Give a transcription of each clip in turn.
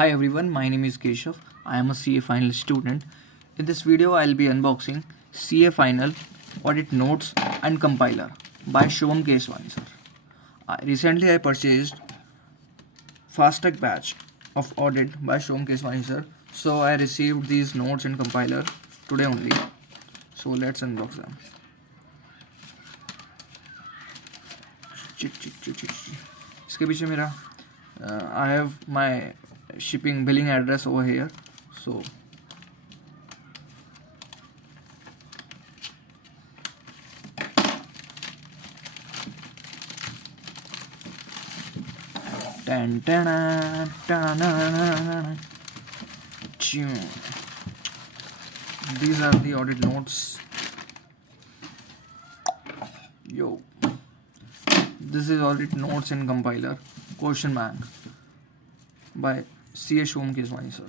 Hi everyone, my name is Keshav. I am a CA Final student. In this video, I'll be unboxing CA Final Audit Notes and Compiler by Shubham Keswani sir. Recently, I purchased Fast Track batch of Audit by Shubham Keswani sir. So I received these notes and compiler today only. So let's unbox them. इसके पीछे मेरा I have my shipping billing address over here. So these are the audit notes. Yo, this is audit notes and compiler question bank by CA Shubham Keswani sir.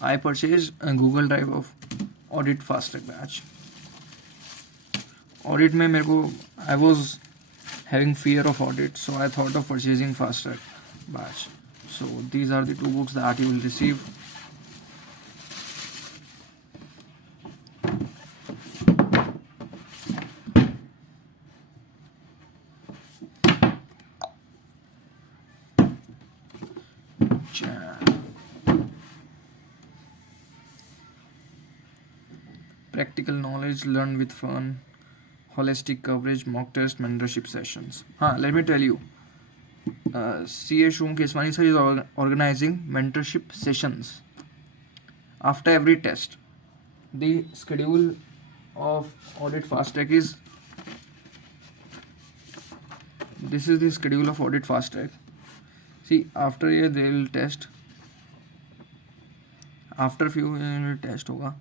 I purchased a Google Drive of Audit Fast Track batch. Audit में मेरे को I was having fear of audit, so I thought of purchasing Fast Track batch. So these are the two books that you will receive. Practical knowledge learned with fun, holistic coverage, mock test, mentorship sessions. Let me tell you, CA Shubham Keswani sir is organizing mentorship sessions after every test. The schedule of Audit Fast Track is this is the schedule of Audit Fast Track. See, after a year they will test. After few years test होगा.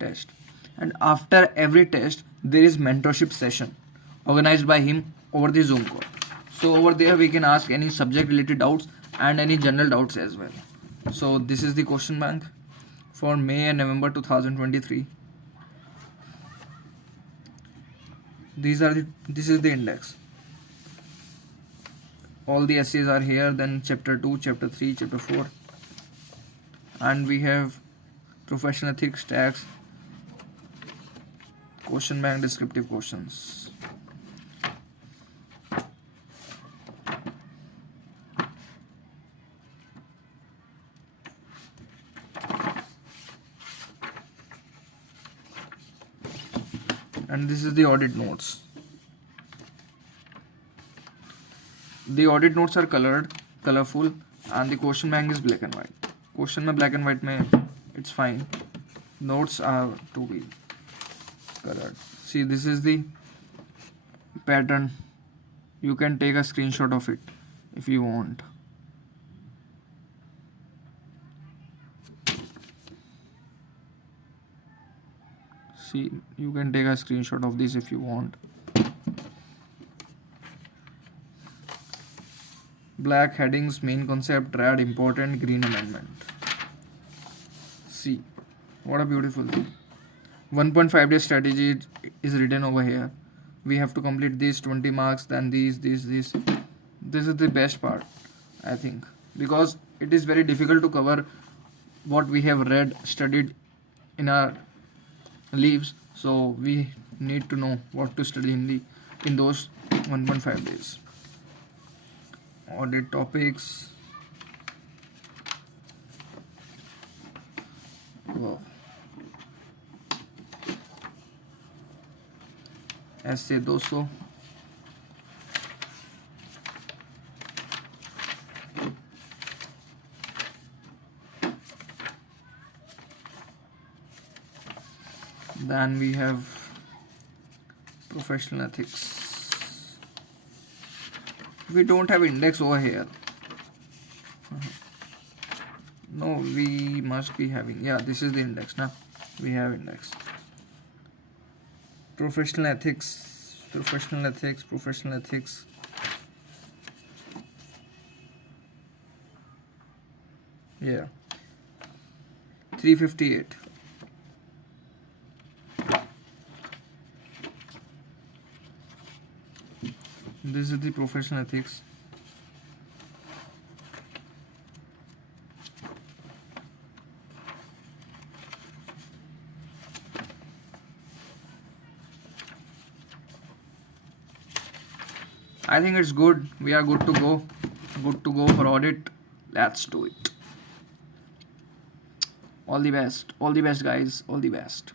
Test, and after every test there is mentorship session organized by him over the Zoom call. So over there we can ask any subject related doubts and any general doubts as well. So this is the question bank for May and November 2023. This is the index. All the essays are here, then chapter 2, chapter 3, chapter 4, and we have professional ethics, tax, question bank, descriptive questions. And this is the audit notes. The audit notes are colorful, and the question bank is black and white. Question में black and white में it's fine. Notes are to be colored. See, this is the pattern. You can take a screenshot of it if you want. See, you can take a screenshot of this if you want. Black headings, main concept, red important, green amendment. See, what a beautiful thing. 1.5 day strategy is written over here. We have to complete these 20 marks, then these. This is the best part, I think, because it is very difficult to cover what we have read, studied in our leaves. So we need to know what to study in those 1.5 days. Audit topics. Wow. Essay 200. Then we have professional ethics. We don't have index over here. No, we must be having. Yeah, this is the index now. We have index. Professional ethics. Professional ethics, professional ethics. Yeah, 358. This is the professional ethics. I think it's good. We are good to go. Good to go for audit. Let's do it. All the best. All the best, guys. All the best.